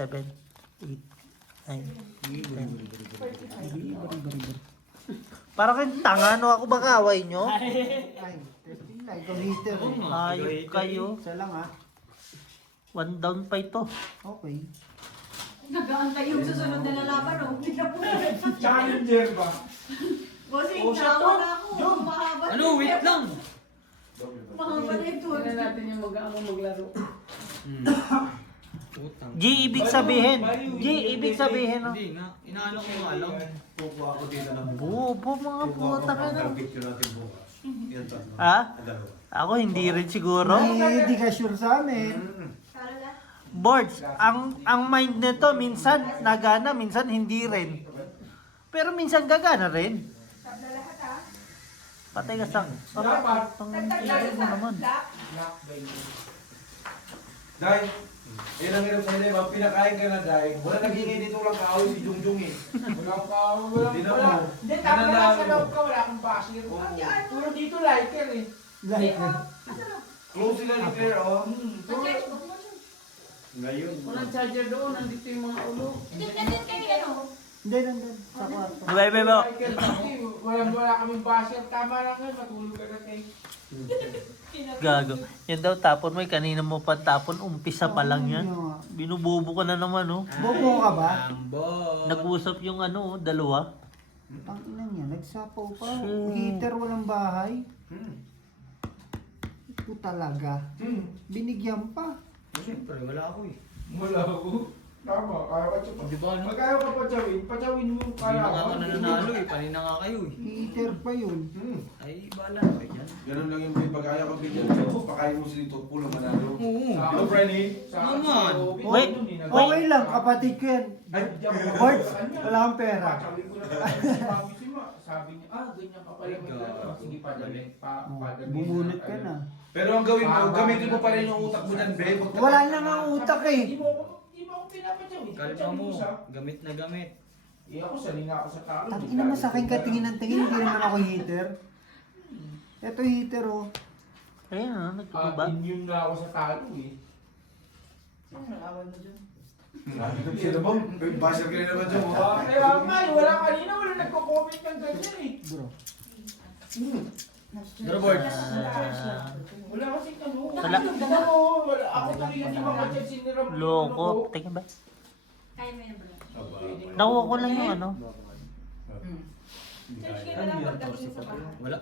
7, 8, 9, 10. Parang kayong tanga, no? Ako ba kaaway nyo? Ay, testing na. Ikaw heater eh. Ayop kayo. Isa lang ha. 1 down pa ito. Okay. Nag-aantay yung susunod na lalaban, oh. Tignan mo na. Challenger ba? Bossing, Oh, siya to. nawa na ako. Mahaba. Ano, wait lang. Mahaba na ito. Tingnan natin yung maglaro. Putang. G, ibig sabihin. G, ibig sabihin. No? Hindi nga, inaano ko nga lang. Pupo ako dito ng Bobo mga puta ka na. picture natin bukas. Yan tatlo. Ha? Ang dalawa. Ako hindi rin siguro. Ay, hindi ka sure sa amin. Boards, ang mind nito minsan nagana, minsan hindi rin. Pero minsan gagana rin. Patay ka sa... Patay mo naman. Day, yun ang hirap sa'yo, Day. Pinakain ka na, Day. Wala nagingay dito lang kaaway si Jungjung eh. Walang kaaway, Di na wala. mo. Hindi, tama na sa loob ka, wala akong basir. Puro dito lighter eh. Like, Close sila ni Claire, oh. Ngayon. Walang charger doon, nandito yung mga ulo. hindi nandun. Sa kwarto. Bye. Wala kaming basir. Tama lang yun, matulog ka na, Tay. Gago. Yan daw tapon mo, kanina mo pa tapon, umpisa pa lang yan. Binubobo ka na naman, oh. Bobo ka ba? Ambot. Nag-usap yung ano, dalawa. Ang ina niya, nagsapaw pa. Shit. Heater, walang bahay. Ito talaga. Binigyan pa. Siyempre, wala ako eh. Wala ako. Tama, kaya ka siya pa. Di ba, no? Magkaya ka pachawin mo yung Hindi kaya na nga ako nananalo eh. Panina nga kayo eh. Heater pa yun. Ay, bahala na kayo dyan. Ganun lang yung pag-aya ka bigyan mo. Pakain mo sila ito, pulang manalo. Oo. Hello, Frenny. Naman. Wait. Okay lang, kapatid ko yan. Boards, wala kang pera. Sabi ko na sabi si Ma. Sabi niya, ganyan ka pala maglalaro. Sige, padalhin. Bumunot ka na. Pero ang gawin mo, gamitin mo pa rin yung utak mo dyan, be. Wala na nga utak eh. Hindi mo ako pinapachawin. Kalma mo. Gamit na gamit. Ako, sanina ako sa talo. Ang ina mo sa akin ka tingin ng tingin, hindi naman ako heater. Ito heater oh. Ayan, ano, nagtutuba. Immune na ako sa talo eh. Sabi ko siya naman, basher ka rin naman dyan. Kaya nga, wala kanina, wala nagko-comment ng ganyan eh. Bro. Drawboards. Wala kasi ano. Wala. Wala. Ako tuloy yung di mga chat siniram. Loko. Tingnan ba? Kaya mo yan, bro. Nakuha ko lang yung ano. Search ka na lang pagdating sa bahay. Wala.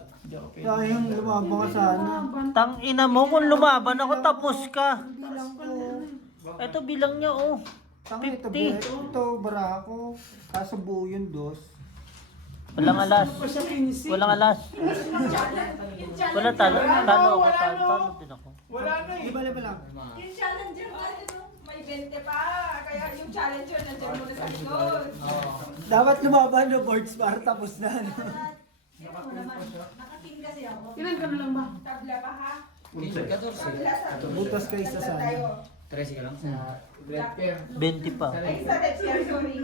Sayang lumabang ka sana. Tang ina mo, kung lumaban ako, tapos ka. Bilang ko. Ito bilang niya, oh. Tang ito, 50. ito, barako. Kaso buo yun, dos. Walang alas. Walang alas. Wala talo. Talo ako. Talo din ako. Wala na eh. Ibala ba lang? Yung challenger pa, ano, may 20 pa. Kaya yung challenger nandiyan muna sa likod. Dapat lumaban na boards para tapos na. Ito naman, nakating kasi ako. Ilan ka na lang ba? Tabla pa ha? 14. Tabla sa Butas ka isa sa ano. 13 ka lang. Red pair. 20 pa. Ay, sa next year, sorry.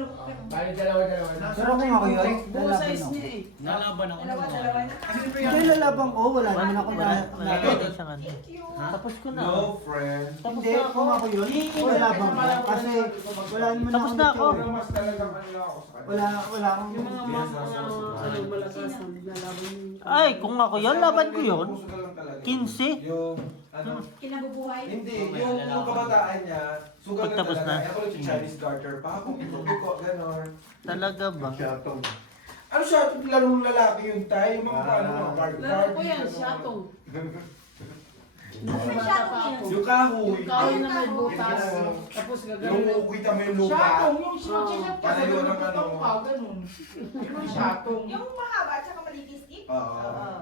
Bali, dalawa. Pero kung ako yun, Buo lalaban size ako. niya eh. Nalaban ako ng Dalawa na. Hindi lalaban ko, wala naman ako na. Nakakita siyang ano. Thank you. Tapos ko na. No, friend. Hindi, kung ako yun, lalaban ko. Kasi wala naman Tapos ako na ako. Pero mas talagang ano ako sa kanya. Wala akong Yung mga ano, malakas na nilalaban yung... Ay, kung ako yun, laban ko yun. Puso ka lang talaga. 15. Yung, ano, Kinabubuhay. hindi, yung kabataan niya, sugal na Pagtapos talaga. na. Ako yung Chinese garter pa ako, ko, gano'n. Talaga ba? Ano siya, larong lalaki yung tayo, yung mga paano mga Laro ko yan, siyatong. May shadow yun. Yung kahoy. Kahoy na may butas. Tapos Yung gagawin. ukita mo yung lupa. Shatong, yung sinusisat ka sa Palayo ng lupit ano. ang pa, ganun. Yung shatong. Yung mahaba at saka maliit stick? Oo.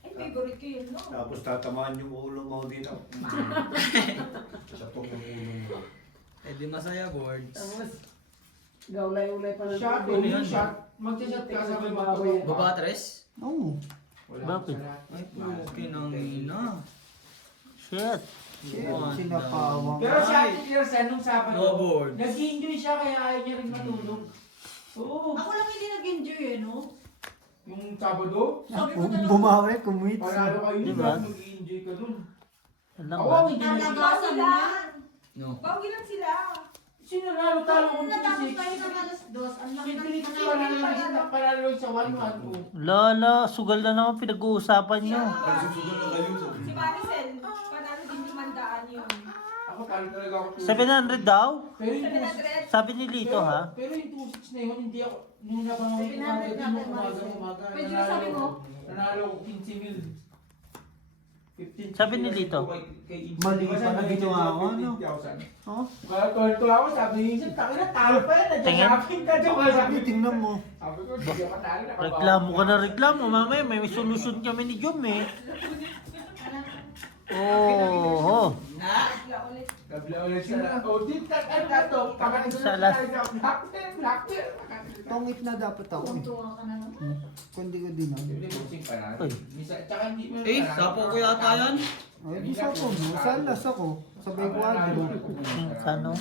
Ay, favorite ko yun, no? Tapos tatamaan yung ulo mo dito. Shatong yung ulo mo. Eh di masaya boards. Tapos, gaulay-ulay pa ng Shatong, Ano yung yan? shot. Magsisat ka sa may Baboy. Baba tres? Oo. Bakit? Ay, pukin ang ina. Shit. Sinapawang. Pero si Ate Kirsten nung No Sabado, board. nag-enjoy siya kaya ayaw niya rin matulog. Oo. Ako lang hindi nag-enjoy, eh, no? Yung Sabado, Sabi ko talaga, Bumawi, kumwits. panalo kayo nun, Diba? mag-enjoy ka nun. Alam Ako ba? ang hindi Nalagasan nag-enjoy. na. No. Bawi lang sila. Sinanalo talo ko Natapos 56. tayo ng alas 2. Ang laki ng Pinili ko siya na panalo sa 1-1. Lala, sugal na naman pinag-uusapan nyo. Nagsusugal na kayo. Si Maricel, panalo din yung mandaan yun. Ako talo talaga ako. 700 daw? Pero yung 700. Sabi ni Lito ha? Pero yung 2-6 na yun, hindi ako, nung nabangaw yung 700 umaga, natin, din mo Maricel. umaga. Medyo sabi mo? Nanalo ko 15 mil. 15 Sabi ni Lito. Mali pala ginawa ko, ano? Oh? Kaya tuwa ako, sabi ni Isip, takina, talo pa yan. Tingin. Nag-shopping ka dyan. Sabi, tingnan mo. Sabi ko, hindi ako talo. Reklamo ka na reklamo. Mamaya may solusyon kami ni Jom eh. Oh, Bigla ulit. Gabla ulit sila. O, di, ano na to? Salas. Blackbear. Tongit na dapat ako. Tuwa ka na naman. Kundi ko din ako. Uy. Tsaka hindi mo Eh, sapo ko yata yan. Ay, di sa ako. Saan las ako? Sabay kwadro. Kano?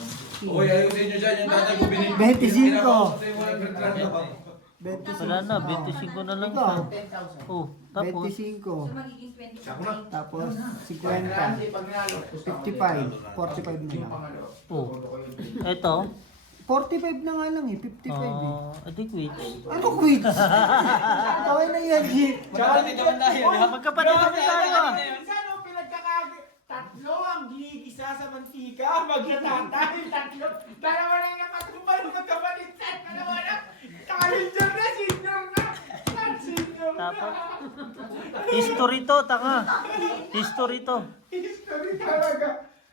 Uy, ayusin nyo dyan. Yung tatay ko 25. Wala na, 25 na lang siya. Oh, tapos? 25. So magiging 25. Tapos 50. Pag nalo, 55. 45 na lang. Oh. Eto? 45 na nga lang eh. 55 eh. Edi quits. Ano quits? Taway na yan, G. Magkapatid naman tayo. Magkapatid kami tayo ah. Saan ang pinagkakagit? Tatlo ang ginigisa sa mantika. Magkatatay, tatlo. Dalawa na yung napatumbal. Magkapatid sa dalawa na. Challenger na, senior na. Senior na. Tapos? History to, tanga. History to. History talaga.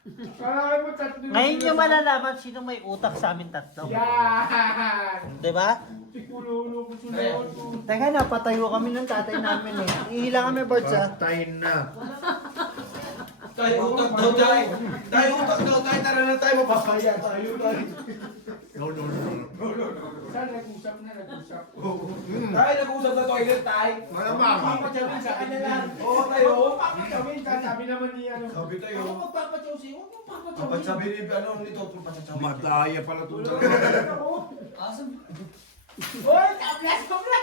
Kailangan mo tatlo. Ngayon nyo malalaman sino may utak sa amin tatlo. Yan. Diba? Tikulo ko sunod. Teka na, patayo kami ng tatay namin eh. Ihila kami, Barts ah. Tayo na. Tayo utak daw tayo. Tayo utak daw tayo. Tara na tayo. Mapapaya tayo. No. Saan nag-usap na nag-usap? Tayo nag-usap na toilet tayo. Malamang. Papachamin sa kanila. Oo tayo. Papachamin ka, sabi naman ni ano. Sabi tayo. Ako magpapachaw sa'yo, huwag mong Kapag papachamin. sabi ni ano nito, papachachamin. Mataya pala ito. Hoy, tablas ko bla!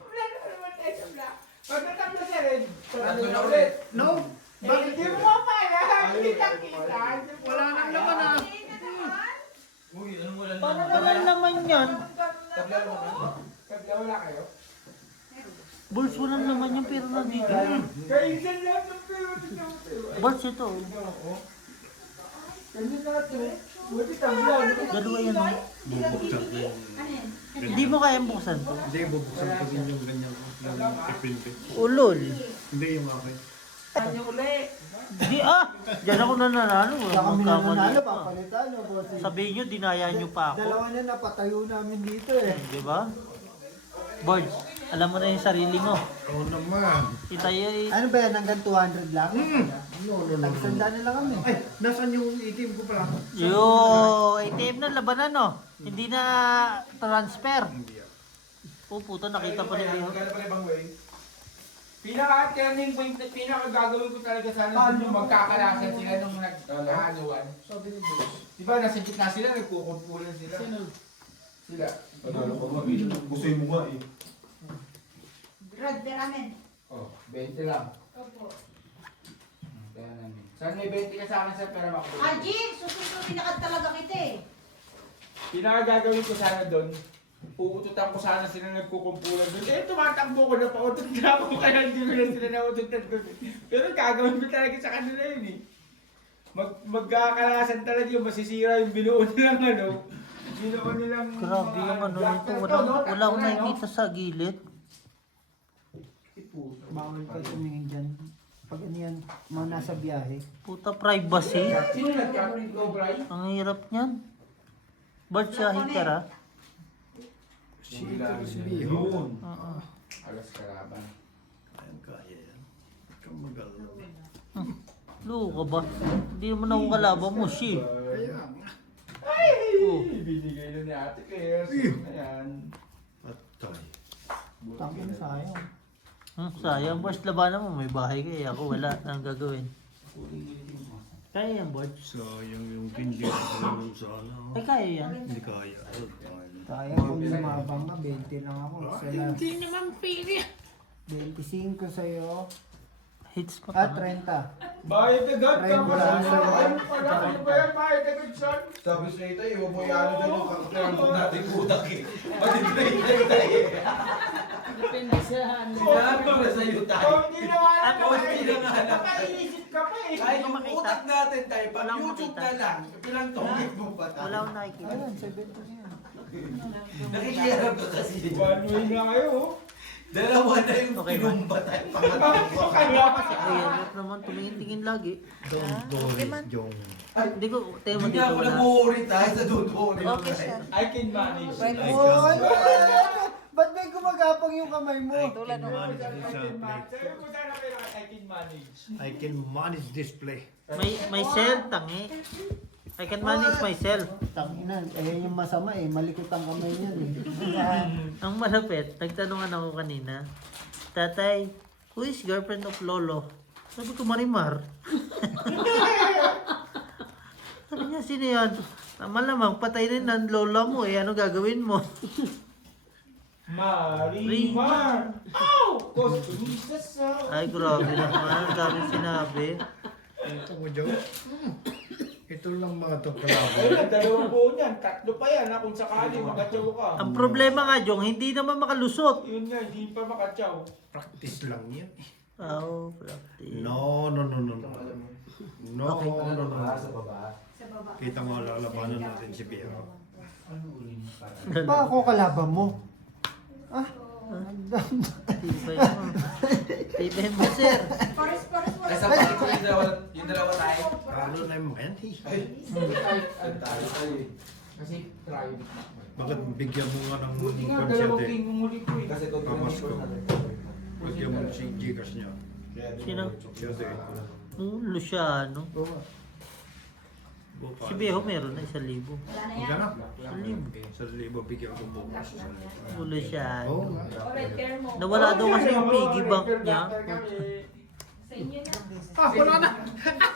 Bla na naman tayo sa bla. Pagkatablas na rin, Tatlo na ulit. No. bakit di mo mapaya? Kita-kita. Wala nang laman ah. Uy, anong wala Paano na? naman naman yan? Tabla mo na. Kaya wala kayo? Balls, wala naman yung pero nandito. Kaisan lang ng pero. Balls ito. Kasi natin, buti tabla. Dalawa yan oh. Bubuksan ko yung... Hindi mo kayang buksan to. Hindi, bubuksan ko din yung ganyan ko. Yung ipinti. Ulol. Hindi yung akin. Ano ulit? Di ah! Diyan ako nananalo. Wala kami Magkamali nanalo, pa. papalitan o boss. Sabihin nyo, dinaya nyo pa ako. Dalawa na napatayo namin dito eh. Di ba? Birds, alam mo na yung sarili mo. Oo naman. Itayo eh. Ano ba yan, hanggang 200 lang? No. Nagsanda na lang kami. Ay, nasan yung itim ko pala? Yo, ATM na labanan no. Hindi na transfer. Oh puto, nakita pa ni Leo. Magkano pa rin bang way? Pinaka-turning point, pinaka-gagawin ko talaga sana dun yung magkakalasan sila nung nagkakahaluan. Di ba, nasa gitna sila, nagkukumpulan sila. Sila. Ano pa ba? Gustoy mo nga eh. Rod, peramen. Oh, 20 lang. Opo. Kaya namin. Saan may 20 ka sa akin sa pera makuha? Haji, susunod na talaga kita eh. Pinaka-gagawin ko sana doon, uututan ko sana sila nagkukumpulan doon. Eh, tumatakbo ko na pautot na ako, kaya hindi ko na sila naututan doon. Pero gagawin ko talaga sa kanila yun eh. Magkakalasan talaga yung masisira yung binuo nilang ano. Binuo nilang... Grabe yung ano nito. Wala akong nakikita sa gilid. Bawal ka tumingin dyan. Pag ano yan, mga nasa biyahe. Puta privacy. Sino nagkakaroon ko, Bray? Ang hirap niyan. Bird siya hitter ah. Yun. Alas karaban. Ayun, kaya yan. Kamagal. Luka ba? Hindi naman ako kalaban mo, shi. Kaya nga. Oh. Binigay na ni ate kaya. Ayan. Patay. Tangin sayang. Sayang, boss, labanan mo. May bahay kayo. Ako wala. Anong gagawin? Kaya yan, board. Sayang yung hindi ko lang sana. Ay, kaya yan. Hindi kaya. Kaya kung lumabang ka, 20 lang ako. Sila, Hindi naman pili. 25 sa'yo. Hits pa Ah, ka. 30. Bayad agad ka Ayun, ba? wala. Ayun pala, ano ba yan? Bayad agad, son. Sabi sa ito, iwan mo yung ano dyan yung kakakirangkong natin kutak eh. Pati trade tayo eh. Depende sa ano. Sinabi ko na sa'yo tayo. Oh, hindi na nga alam. Ako, hindi na nga alam. Nakaiisip ka pa eh. Kahit yung makita. utak natin tayo, pag Wala akong YouTube makita. na lang, pinagtongit mo pa tayo. Wala akong nakikita. Ayun, 70 na yan. Nakikiyarap ka kasi. One way na kayo. oh. Dalawa na yung Okay, pinumba tayo. Bakit kaya? Ay, hirap naman tumingin-tingin lagi. Don't worry, Jong. Hindi ko, tema Hindi dito ako wala. nag-worry tayo sa dudori. Okay siya. I can manage. Oh, ano? Ba't may gumagapang yung kamay mo? Tulad ng Manage this play. Sabi ko sana kailangan I can manage. I can manage this play. May cell, tangi. I can manage myself. Tangina, ayan yung masama eh. Malikot ang kamay niyan eh. Ang malapit, nagtanungan ako kanina, Tatay, who is girlfriend of Lolo? Sabi ko, Marimar. Sabi niya, sino yan? Malamang, patay rin ang lola mo eh. Ano gagawin mo? Marimar! Ow! Kostuisa sa... Ay, grabe naman. Ang dami sinabi. Ito mo, Jong. Ito lang mga itong Ayun kalaban. na, dalawang buo niyan. Tatlo pa yan ha, kung sakali makatsaw ka. Ang problema nga, Jong, hindi naman makalusot. Yun nga, hindi pa makatsaw. Practice lang yan. Oh, practice. No. No, Okay. no. Sa baba. Kita mo, lalabanan natin si Piero. Pa ako kalaban mo. Ah, Tibay mo. Tibay mo, sir. Ay, sa pati ko yung dalawa tayo. Lalo na yung man, eh. Ay, ang tayo tayo eh. Kasi private. Bakit bigyan mo nga ng Buti nga, konserte? dalawang king yung huli ko eh. Kasi kung Pamas ko. Bigyan mo si Gcash niya. Sino? Siya din. Luciano. Bukas. Si Beho meron na 1,000. Hanggang na. 1,000 bigyan ko bukas. Luciano. Oo nga. Alright, care mo. Nawala daw kasi yung piggy bank niya. Sa inyo na. Ah, wala na.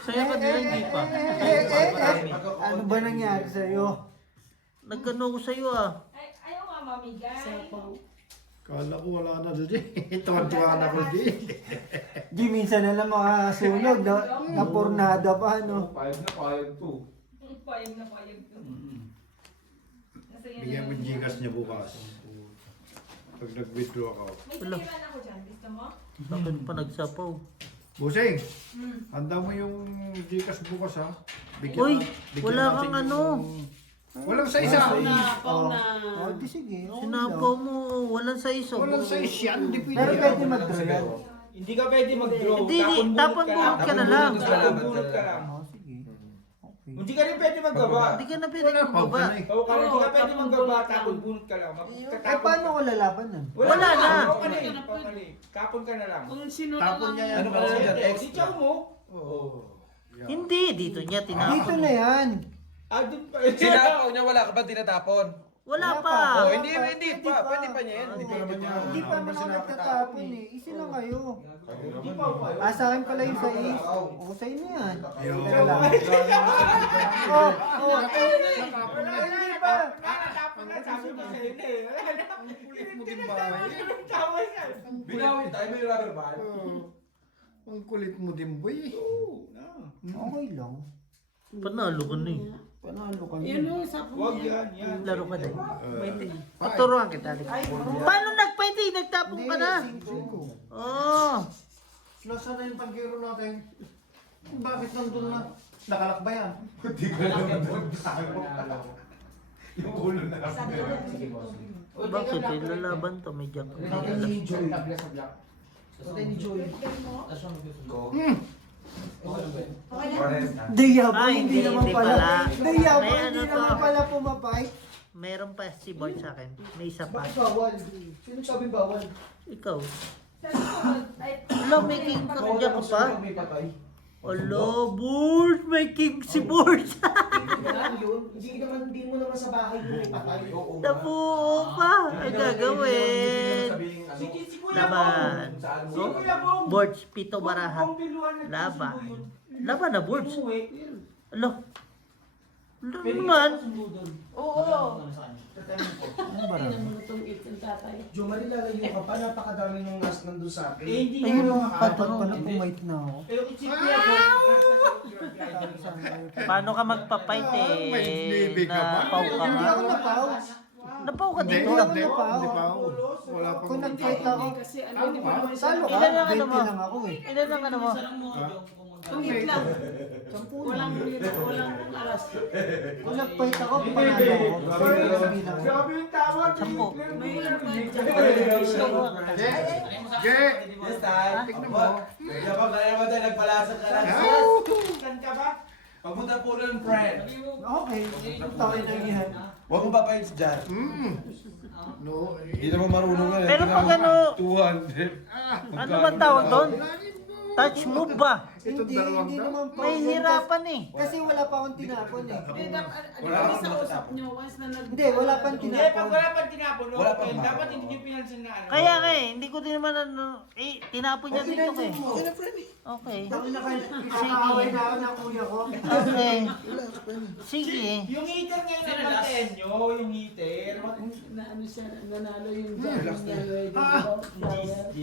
Saya ka din, hindi pa. Marami. Ano ba nangyari sa'yo? Nagkano ko sa'yo ah. Ay, ayaw nga mamigay. Kala ko wala na doon eh. Tuwan-tuwa na ko din. Di minsan na lang makasunog na pornada pa, no? Payag na payag to. Payag na payag to. Nasa inyo Bigyan mo na. Gcash niya bukas. Pag nag-withdraw ako. May tiniran ako dyan. Gusto mo? Bakit pa nagsapaw? Busing! Hmm. Handa mo yung Gcash bukas ha. Uy, bigyan wala natin kang ano. Walang sa isa. Pau na. Oh, di sige. okay Sinapaw lang. mo, walang sa iso. Walang sa isa. Hindi pwede. Pero pwede mag-draw yan. Hindi ka pwede mag-draw. Hindi, tapon bunot ka na lang. Tapon bunot ka lang. Oh, sige. Okay. Hindi ka rin pwede maggaba. Hindi ka na pwede Wala pa magbaba. eh. Oo, kaya hindi ka pwede tapon maggaba, bunot tapon lang. bunot ka lang. Eh, paano ko lalaban nun? Wala na. Kapon ka na lang. Kung sino Tapon niya yan. Ano ka na dyan? Di chow mo. Hindi, dito niya Dito tinapon. na yan. Ah, dun pa. Sinapaw niya, wala ka ba tinatapon? Wala Wala pa. Oh, pa. hindi pa. Pwede pa niya yan. Hindi pa naman niya. Hindi pa naman ako nagtatapon eh. Isa lang kayo. Hindi pa ako. Ah, sa akin pala yung sa is. O, sa inyo yan. Yo. Pero lang. Oh, hindi pa. Nakatapon na, sabi ko sa inyo eh. Wala na. Kulit mo din ba? Tawa siya. Binawi tayo, may rubber band. Ang kulit mo din boy. Okay lang. Panalo ka na eh. Panalo kami. Yun yung sa Huwag yan, yan. Laro ka din. Paturuan kita. Paano nagpaiti? Nagtapong ka na. Oh. Nasaan na yung pag-giro natin? Bakit nandun na? Nakalakbayan. Hindi ko alam doon tayo. Yung ulo na. Bakit eh? Lalaban to. May jack. Dayabo, Ah, hindi hindi, naman hindi pala. pala. Dayabo, May hindi ano to. naman pala pumapay. Meron pa si Bart sa akin. May isa pa. Bawal. Sino sabing bawal? Ikaw. Sabi ko, ay, Alam, may king ka ka pa. May patay. Alo, Bart! May king si Bart! Hindi mo naman sa bahay kung may patay. Nabuo pa! Ay gagawin! Sige, si Kuya Laban. Bong. Si Kuya Bong. Boards, pito baraha. Bong biluan na Laban. si Kuya. Laban na boards. Umuwi. Alo, Ano naman? Oo. Ano ba rin? Manutungkit ang tatay. Jumali lalayo ka pa, napakadami nung nas nandun sa akin. hindi Ayun naman mga kapat makakataon. pala, pumait na ako. Pero kung chipi ako, Paano ka magpapight eh? Napaw ka Hindi nga. ako napaw. Napaw ka Hindi, dito. hindi pa. Wala pa. Kung nag-fight ako, Kasi ano, di ba naman talo ka, Ilan ang ano 20 mo? lang ako eh. Ilan ang ano mo? Tungkit lang. Walang walang aras. Kung nag-fight ako, panalo ako. Sabi lang. grabe yung tawag. Sampo. Jay! Yes, tay. Tignan mo. Kapag kaya naman tayo, nagpalasan ka lang. Kan ka ba? Pagpunta po ng friend. Okay, tawin na yan. Huwag mong papayin dyan. No. Hindi naman marunong nga. Pero pag ano, 200. ano ba tawag doon? Touch move ba? Itong Hindi, dalawang hindi daw. naman po. May hirapan eh. Kasi wala pa akong tinapon eh. Wala Wala kang sa usap nyo, once na nag... Hindi, wala pang Hindi, tinapon. pag wala pang tinapon, Wala pang open. tinapon. Dapat hindi nyo pinansin na ano. Kaya nga eh, hindi ko din naman ano, tinapon niya dito eh. Okay. Nakakaway na ako ng kuya ko. Okay. Sige. Yung heater ngayon ang pantayan nyo, yung heater. Na ano siya, nanalo yung jamming niya.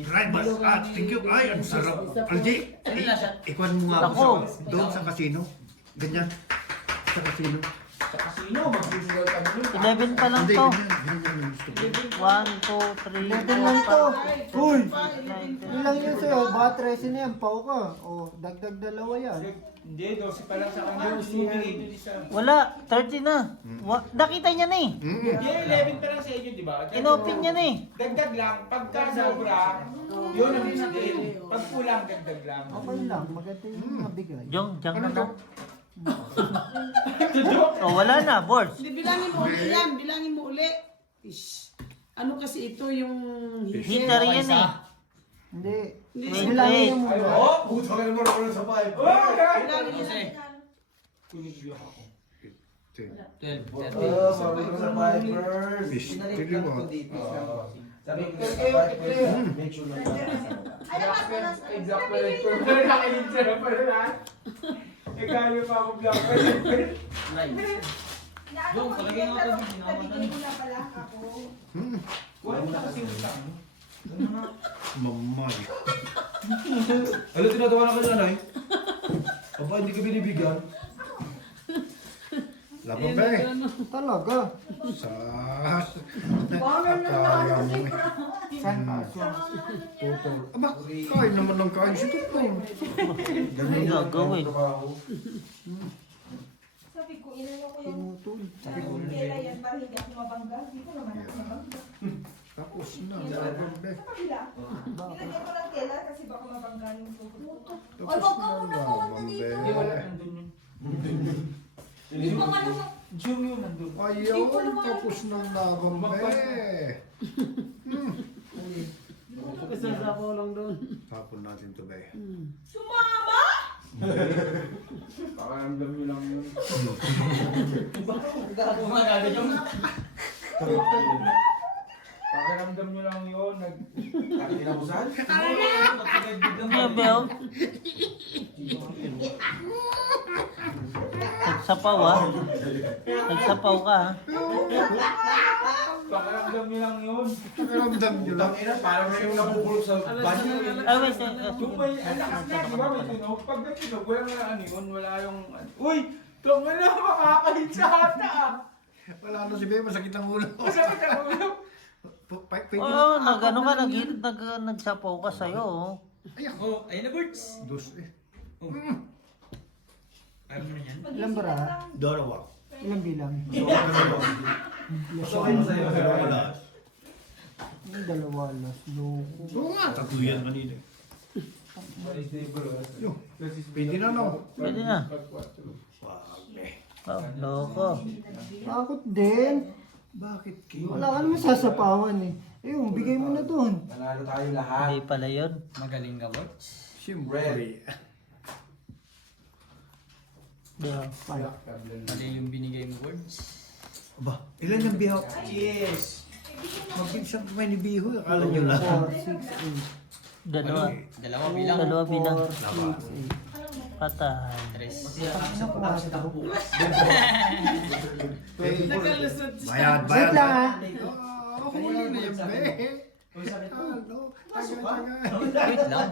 Right, boss. Thank you. Ay, ang sarap. Aldi, ikuan mo nga ako Ako. doon sa casino. Ganyan. Sa casino. Sa casino, mag-visual kami nun. 11 pa lang Hindi, to. ganyan. Ganyan yung gusto ko. 1, 2, 3, 11 lang to. 4, Uy! 5, Ilang yun sa'yo? Baka 13 na yan, pau ka. O, dagdag dalawa yan. Hindi, 12 pa lang sa kanya. Bumibigay doon isa. Wala, 30 na. Nakita niya na eh. Hindi, 11 pa lang sa inyo, di ba? Inopen niya na eh. Dagdag lang, pagka sobra, yun ang skill. Pag kulang, dagdag lang. Okay lang, maganda yung nabigay. Jong, jang na lang. Oh, wala na, boards. Hindi, bilangin mo uli yan. Bilangin mo uli. Ish. Ano kasi ito yung Heater yan eh. Hindi. Wait, Bilangin mo Ay, muna. oh, puto ka naman ako sa pipe. Bilangin mo yan. Kunigyo ako. Marunong ka sa pipers. Mystery mo. Sabi ko sa pipers, make sure na Exact pala ito. Pero nakainsa na pala na. Eh, kaya pa ako black pala. Yung palagay nga ako, nabigay ko na pala ako. Wala mo na kasi utang. Mamay. Ano, tinatawa na ka dyan, ay? Aba, hindi ka binibigyan. Labang ba eh. Talaga. Sa... Akaya mo eh. San ka? Tutol. Aba, kain naman ng kain si Tutol. Ano gagawin? Sabi ko, inano ko yung Pinutol. kailan yan para hindi ako mabangga. Hindi ko naman ako mabangga. Tapos na. Labang ba eh. Sa kabila. Nilagyan ko ng tela kasi baka mabangga yung tubo. Tapos na. Labang ba Hindi, wala eh. nandun yun. Hindi mo man ako. Jum yun nandun. Ayaw, tapos na labang ba eh. Kasasapaw lang doon. Tapon natin to ba eh. Sumama! Pakaramdam nyo lang yun. Pakaramdam nyo lang yun. Kinabusan? Grabe oh. Nagsapaw ah. Nagsapaw ka ah. Pakaramdam nyo lang yun. Ramdam nyo lang. Tangina, parang may yung nabubulog sa banyo. Ah, wait. Yung may anak na, di ba may tunog? Pag nagtunog, wala nga ano yun, wala yung... Uy! Tunga na, makakahit sa ata ah! Wala na si Bea, masakit ang ulo. Masakit ang ulo. Pwede Oo, nag-ano ka, nagsapaw ka sa'yo oh. Oh, ayun na birds. Dos eh. Ayaw mo na yan. Ilang bara? Dalawa. Ilang bilang? Masakay mo sa'yo. Yung dalawa, las loko. Oo nga, tatlo yan kanina. Pwede na no. Pwede na. Oh, loko. Takot din. Bakit kayo? Wala ka naman sasapawan eh. Ayun, bigay mo na doon. Nanalo tayo lahat. Hindi pala yun. Magaling ka birds. Siyempre. Yeah. Mali yung binigay mo birds. Aba, ilan ang bihaw? Cheers! Mag-isang kamay ni Biho. Akala nyo lang. 4, 6, 8. Dalawa. Dalawa bilang. Dalawa bilang. 4, 6, 8. Patay. Tres. Nakalusot siya. Bayad, bayad. Wait lang ha. Oh, huli na yan, be. Ano? Wait lang.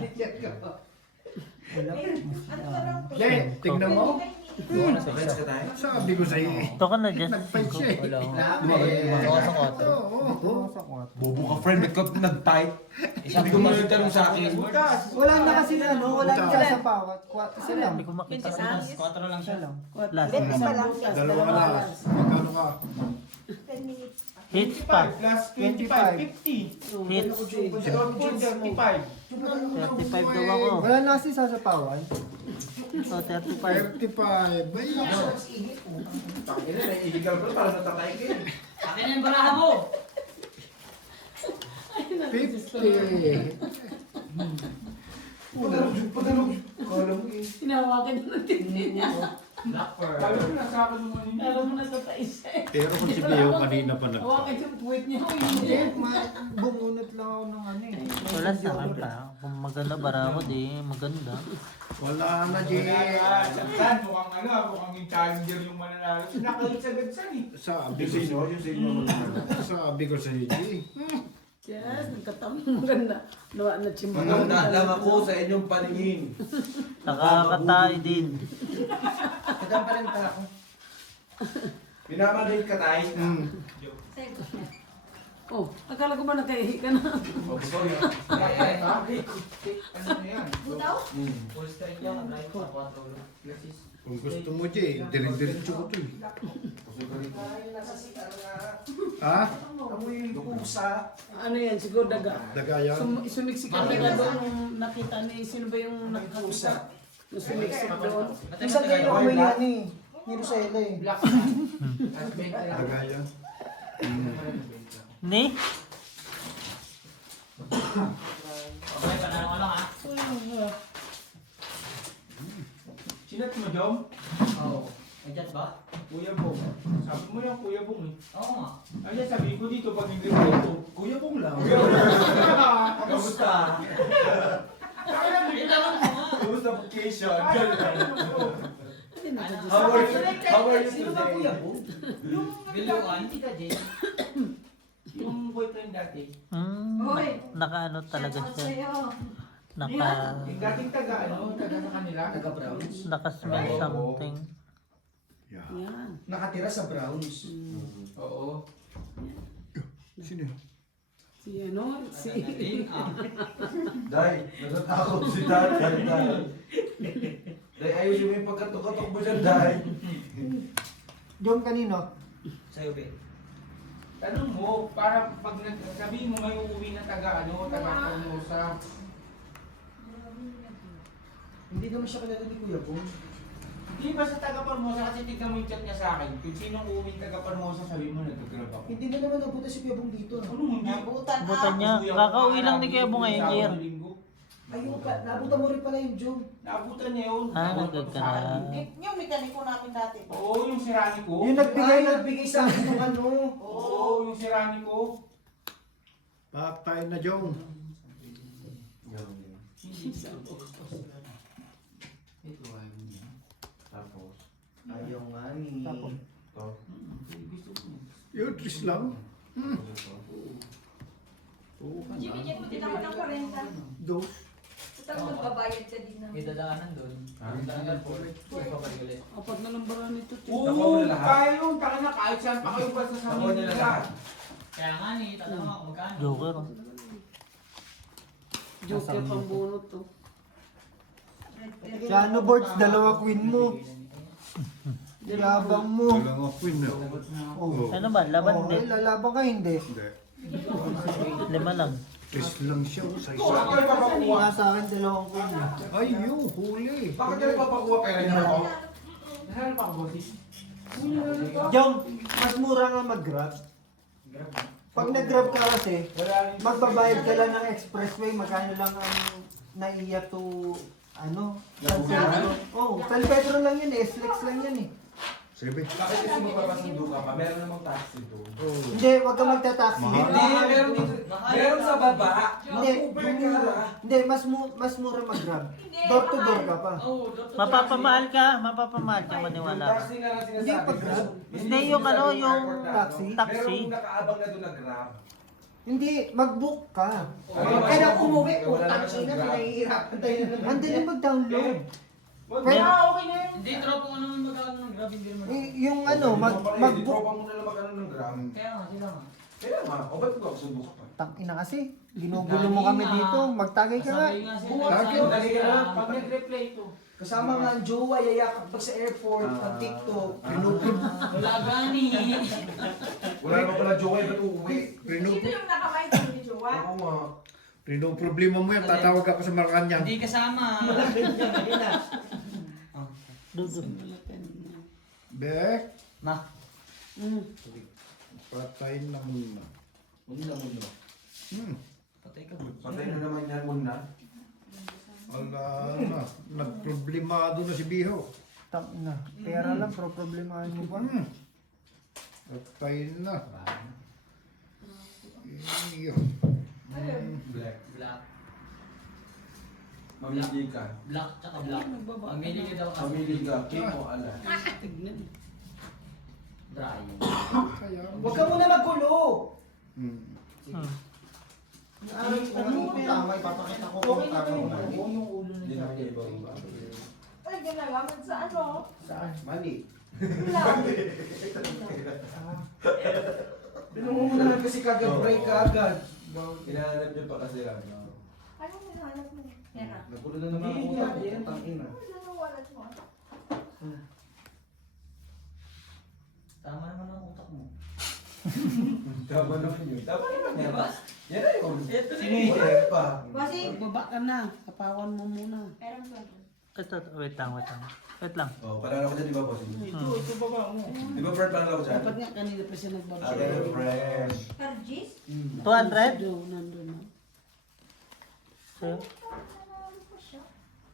Hindi, tignan mo. Sakit ka tayo? Sabi ko sa'yo eh. Ito ka na, Jess. Nag-fight siya eh. Wala. Oo, Ako sa 4. oo. Bobo ka friend, nag-tight. Hindi ko man tanong sa akin. Wala na kasi ano, wala na sa pawat. Isa lang. Hindi ko makita. 4 lang siya. Last. Dalawa ka na. Magkano ka? Hits pa. Plus 25, 50. Hits. 35. 35 daw ako. Wala na kasi sasapawan. So, 35. 35. Bay. Tangina na, illegal pa para natatay ka eh. Akin yung baraha mo! 50. Padalog. Kala mo eh. Hinawakan niya ng tindi niya. Blackfur. Alam mo, nasa akin mo kanina. Alam mo na tatay siya eh. Pero kung si Leo kanina pa Hawakan yung puwit niya. Uy, hindi. Bumunot lang ako ng ano eh. Wala sa akin pa. Kung maganda bara ako, di maganda. Wala na, Jay. Sansan, mukhang yung challenger yung mananalo. Nakahit agad san eh. Sabi Yung ko, sino? Yung sino? sabi ko sa'yo, Jay. Yes, nagkatamang maganda. Nawa na chimba. Maganda lang ako sa inyong paningin. Nakakatay din. Minamadate ka tayo. Oh, akala ko ba nakahihi ka na? Oh, sorry. Ano na yan? Full strength yan. Right pa. 4 Kung gusto mo, Jay, dire-diretso ko to eh. Ha? Ano yan, siguro daga. Dagaya? Sumiksik ka daga doon nung nakita ni, sino ba yung nakakita? Nung sumiksik doon. Isang kayo ako may ano eh. Ni Rosella eh. Dagaya? Ni? Okay, panalo ko lang ha. Sinat mo, Jom? Oo. May chat ba? Kuya Bong. Sabi mo yung Kuya Bong eh. Oo nga. Ay, sabihin ko dito pag hindi ko ito. Kuya Bong lang. Kamusta? Kamusta vacation? How How are you Sino ba Kuya today? Bong? Biluan. Yung boyfriend dati. Naka-ano talaga siya. Naka... Yung dating taga sa kanila. Naka-smell something. Yeah. Yan. Nakatira sa Browns. Oo. Sino yun? Si ano, si... Day, natatakot si Day. Day, ayusin mo yung pagkatok-katok mo dyan, Day. Jom kanino? Sa'yo, be. Tanong mo, para pag sabihin mo may uuwi na taga Formosa. Hindi naman siya kilala ni Kuya Bong. Hindi ba sa taga Formosa kasi tignan mo yung chat niya sa akin. Kung sinong uuwi taga Formosa, sabihin mo nag-grab ako. Hindi mo naman nabuta si Kuya Bong dito. Ano hindi? Butan niya. Kakauwi lang ni Kuya Bong ngayon, Jer. Ayun pa, nabuta mo rin pala yung Jom. Naabutan niya yun. Ah, nagkakala. Yung mekaniko namin dati. Oo, yung sirani ko. Yung nagbigay sa akin ng ano. Oo, yung sirani ko. Patay na, Jong. Tapos, Ayaw nga ni. to. Yun, tris lang. Jimmy, Jimmy, mo din ako ng 40. Dos. Tapos magbabayad ka din na. May dadaanan doon. Ang dadaanan po. Papalik ulit. Apat na lambaran nito. Oo, kaya yun. Taka na kahit saan pa kayo basta sa Nakuha nila lahat. Kaya nga ni, tatanong ako magkano. Joker. Joker pang bunot to. Sa ano boards, dalawa queen mo. Yabang mo. Walang queen na. Oh. Ano ba? Laban Oh, din. lalabang ka hindi. Hindi. 5 lang. Tris lang siya, oh, sa Bakit isa. kayo papakuha? Wala sa akin dalawang queen. Ay, yun, huli. Bakit kayo papakuha pera niyo ako? Nasaan pa ako, boss? Jom, mas mura nga mag-grab. Pag nag-grab ka kasi, magbabayad ka lang ng expressway, magkano lang ang naiya to, ano, San Pedro. Oh, San Pedro lang yun eh, SLEX lang yan eh. Sige. Bakit kasi magpapasundo ka pa? Meron namang taxi doon. Hindi, wag ka magta-taxi. Hindi, meron dito. Meron sa baba. Hindi, Uber ka na. hindi, mas mura mag-grab. Door to door ka pa. Mapapamahal ka maniwala ka. Taxi nga lang Hindi, sinasabi. pag-grab. Hindi, yung ano, yung taxi. taxi. Meron nakaabang na doon na grab. Hindi, mag-book ka. Ay, Kaya umuwi, wala utang naman siyang ina, grab. pinahihirapan tayo na naman. Ang dali mag-download. Meron- Okay na yun. Hindi, tropa ko naman mag-ano ng grab, hindi naman. Yung ano, mag-book. Tropa mo na lang mag-ano ng grab. Kaya nga, sila nga. Kaya nga, o ba't ko sundo ka pa? Tangina kasi, ginugulo mo kami dito. Magtagay ka nga. Kasabay nga sila. Bakit? Dali ka na. Pag nag-replay ito. Kasama nga ang jowa, yayakap pag sa airport, pag TikTok. Wala gani. Wala naman pala jowa, ba't uuwi? Sino yung nakamay ko ni Jowa? Oo nga. Problema mo yan, tatawag ako sa Malacanang. Hindi kasama. Dudu. Bek, Ma. patay na muna. Muna mo nyo. Patay ka, bro. Patay na naman yan muna. Ala na, nagproblemado na si Biho. Tangina, pera lang, pero problemahin mo ba? Patay na. Iyo. Black. Black. Mamili ka. Black, tsaka black. Pamili ka daw kasi. Mamili ka. Kimo, ala. Tignan. Brian. Kaya, Huwag ka muna magkulo! tama, ipapakita ko kung tama ko na. Hindi na kayo iba. Ay, ginagaman sa ano? Saan? Mali. Lang. Pinungo mo na lang kasi kagad-break ka agad. Hinahanap niyo pa kasi lang. Anong hinahanap mo? Yan na. Nagulo na naman ako. Tangina. Ano yung wallet mo? Tama naman ang utak mo. Tama naman yun. Tama naman yan. Yan na yun. Ito na Sige, yan pa. Kasi, Magbaba ka na. Kapawan mo muna. meron ko. Ito, wait lang. Wait lang. Oh, panalo ko dyan, di ba, boss? Ito baba mo. Di ba, Fred, panalo ko dyan? Dapat nga kanina pa siya nagbaba. Ah, ganun, fresh. Karjis? 200? Nandun na. Sa'yo?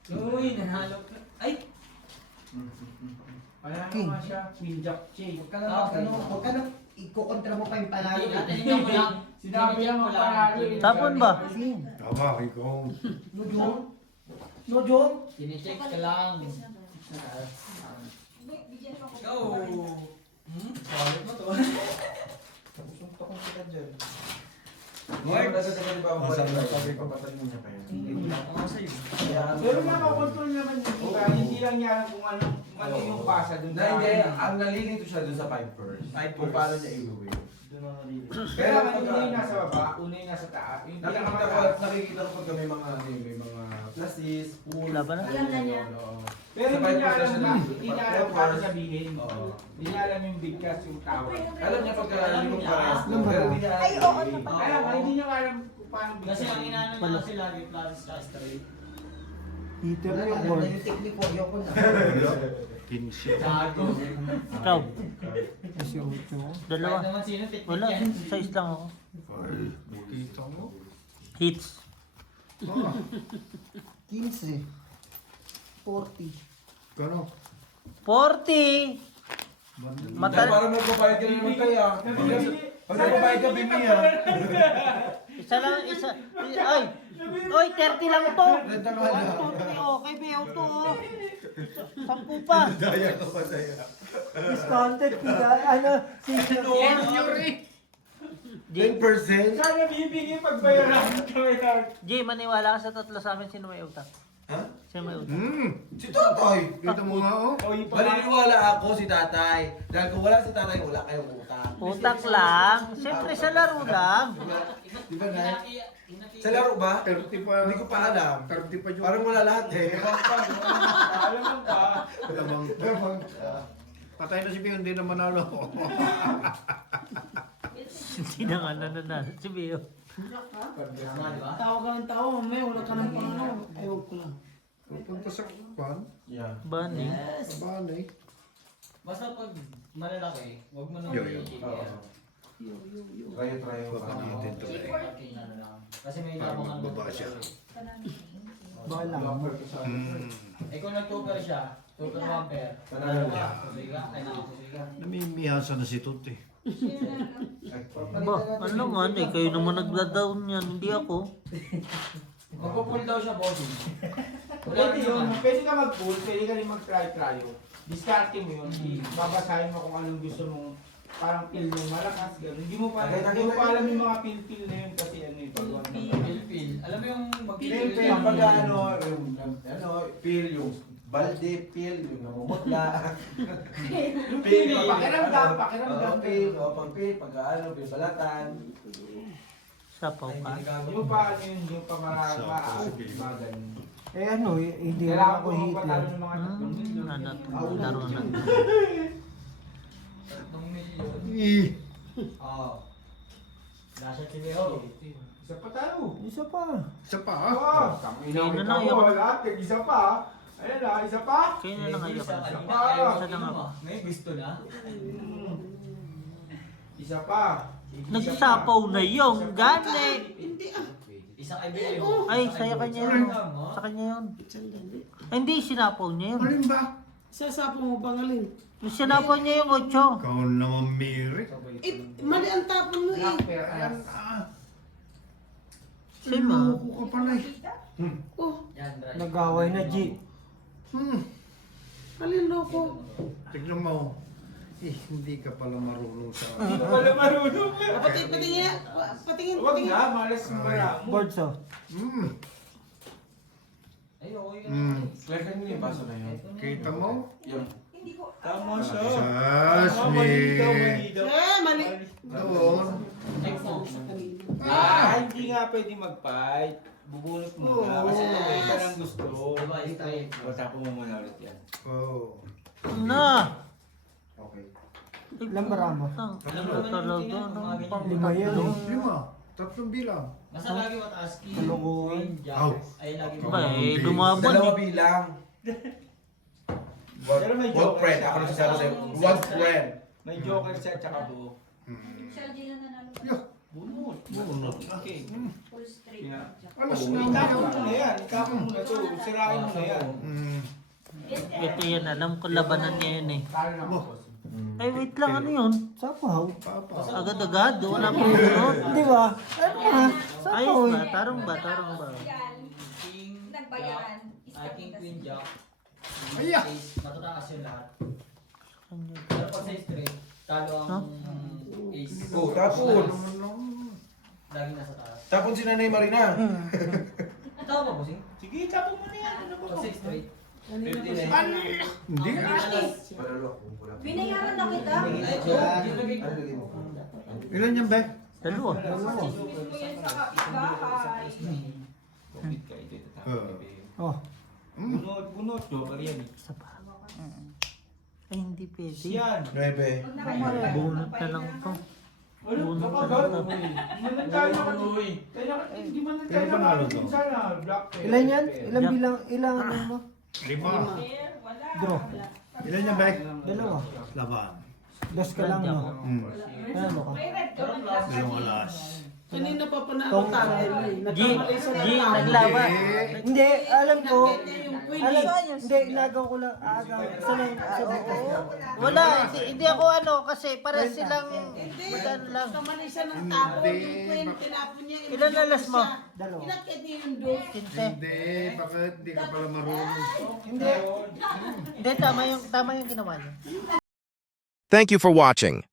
Uy, nanalo ka. Ay! Ano naman siya? Queen Jack Che. Huwag ka na, ikukontra mo pa yung panalo. Hindi, natin mo lang. Sinabi lang ang panalo. Tapon ba? tama, ikaw. No, Jom? No, Jom? Kinicheck ka lang. Bigyan mo ako. Go! Solid mo to. Suntok ko kita dyan. Ngayon, nasa tagal di ba, sabi ko, patay mo niya kayo. Ako sa'yo. Pero nakakontrol naman yung iba. Hindi lang niya kung ano yung basa dun Na hindi, ang nalilito siya dun sa 5 first. Kung paano niya iuwi. Pero ang una yung nasa baba, una yung nasa taas. Yung Nakikita ko pagka may mga plasis, pool. Wala ba na? Alam na niya. Oo. Pero Sa hindi niya 5 alam first na, siya hindi niya alam paano sabihin. Oo. Hindi niya alam yung bigkas, yung tawag. Alam niya pagka limog parehas ko, Alam ba pero na? hindi niya Ay, oo, iuwi. Kaya nga, hindi niya alam kung paano bigkas. Kasi ang inaano na kasi lagi plus ka straight. Heater Wala na yung na, board. yung technique ko, ayoko na. 15. Gago. Ikaw? Kasi 8. Dalawa. Kahit naman sino, tiktik Wala, yan. size lang ako. Kita mo? Hits. 15. 40. Kano? 40! Dahil Matal para magbabayad ka na naman kaya. Pag nagbabayad ka, bimi ah. isa lang, isa. Ay! Oy, 30 lang to! Renta ka na. Okay, bayaw to oh. 10 pa. Daya ka pa, daya. Discounted, ano, G, 10%? Sana bibigyan pagbayaran kami lang. G, maniwala ka sa tatlo sa amin sino may utang. Ha? Sino may utang? Si Tatay. Kita mo nga, oh. O yung Maniniwala ako si Tatay. Dahil kung wala si Tatay, wala kayong utang. Utak lang. Siyempre sa laro lang. Di ba, Nay? Sa laro ba? 30 pa. Hindi ko pa alam. 30 pa yung... Parang wala lahat eh. alam mo ba? Lamang. Patay na si Biho, hindi na manalo. Hindi na nga nananalo si Bio. Diba? Tao ka ng tao, mamaya wala ka ng pangano. Ewan ko lang. Pupunta sa kwan. Yeah. Bunny. Banay. Basta pag malalaki, huwag mo nang Yo, yo. Try pa. Papalitin to. Kasi may labangan. Baba siya. Bahala mo. Eh kung nag-tupper siya, tupper bumper. Panalo niya. Kailangan tuloy ka. Namimiyasan na si Tuti. Ba, ano naman eh, kayo naman nagda-down yan, hindi ako. Magpo-pull daw siya, bossing. Pwede yun, pwede ka mag-pull, pwede ka rin mag-try yun. Discarte mo yun, babasahin mo kung anong gusto mong parang pill yung malakas, gano'n. Hindi mo pa alam yung mga pill na yun kasi ano yung pagawag ng Pil-pil. Alam mo yung Pil, pil, pag pil, yung balde, pil, yung namumutla. Pil, pakiramdam. Pil, pag pil, pag balatan. Sapaw ka. Yung pa ano yun, yung pa maaagagan. Eh ano, hindi naman Kailangan ako ko Hitler. patalo ng mga tatlong milyon. Ano to, laro na. 3 milyon. Oo. Nasa Chileo. Isa pa tayo. Isa pa. Isa pa Oo, tangina na mo, yun. lahat, isa pa. Ayan na, isa pa. Kayo na lang ayoko. Isa na nga ba? May gusto na. Isa pa. Nagsapaw na yung gani. Isa kay Beo. Ay, saya kanya yun. Sa kanya yun. Ay, hindi, sinapaw niya yun. Alin ba? Sasapo mo bang alin? Yung sinapaw niya yung 8. Ikaw naman, Mary. Mali ang tapon mo Black eh. pair ass. Same ah. Loko ka pala eh. Oh, Yan, Bray. Nag-away na, G. alin loko? Tignan mo. Hindi ka pala marunong sa... Wala marunong. Patingin. Huwag na, malas yung bara mo. Boards oh. Ay, okay ka. Clear mo yung baso na yun. Kita mo? Yung Hindi ko. Tama siya. Sas, Mali daw, Mary. mali daw. Mali. Doon. Check mo. Hindi nga pwede mag-fight. Bubunot mo na. Kasi may ka ng gusto. Diba, straight. Tapon mo muna ulit yan. Oh. Na! okay. Ilang barama? Alam mo naman Talaga, yung tingnan, mga ganyan. Lima yan. 5. 3 bilang. Basta lagi mataas key. Kalokohan. Queen, jack. Ow. Ay, lagi Ba mataas. eh, lumabon Dalawa eh. bilang. Pero may Work joker friend. siya. Ako nagsasabi sa'yo. Work friend. May joker siya at saka buo. Siya din na nanalo. Bunot. Bunot. Okay. Full straight. Yeah. Alas Oh, na itapon mo mo na yan. Itapon mo na to. Sirain mo na yan. Ito yan, alam ko labanan niya yun eh. Talo na ako. Ay, wait lang, ano yun? Sapaw. Agad-agad, wala pang sunod. Di ba? Ano nga? Ayos Sapaw ba? eh. Tarong ba? Tarong ba? Yan. King, Nagbayaran. jack, King, Queen, jack. Aya. Ace, matataas yung lahat. Pero pag sa straight, talo ang ace. Oh, tapon. Lagi nasa taas. Tapon si Nanay Marina. Tama ba, bossing? Sige, tapon mo na yan. Ano ba? Pag sa straight. Hindi. Panalo ako. Wala. Binayaran na kita. Ay, joke. Hindi lagay ko. Ano lagay mo? Ilan yan, Bek? Dalawa. Mismo yan sa kapitbahay. Bumit ka. Ito itatapon. Oh. Bunot. Joker yan. Isa pa. Ay, hindi pwede. Yan. 9. Bunot na lang to. Ano? Bunot na Kapag lang to. manantalo ka. Hindi manantalo Ilan ba ka. to? Sana. Black pair. Ilan yan? Ilang bilang? Ilang ano mo? 5. Pair, wala. Draw. Ilan yan, Bek? Dalawa. Laban. Dos ka lang, no? Ano ka? May red ka man Dalawang alas. Kanina pa panalo tayo eh. G, Nagkamali sa G, naglaban. Hindi, alam ko. yung queen Alam, eh. hindi, inagaw ko lang. Agaw. Sanay, sabi ko. Wala, hindi ako ano, kasi para silang magano lang. Kamali siya ng tapon. Yung queen, tinapon niya. Ilan alas mo? Dalawa. Inakit niya yung dos. Kinte. Hindi, bakit hindi ka pala marunong? Hindi. Hindi, tama yung ginawa niya. Thank you for watching.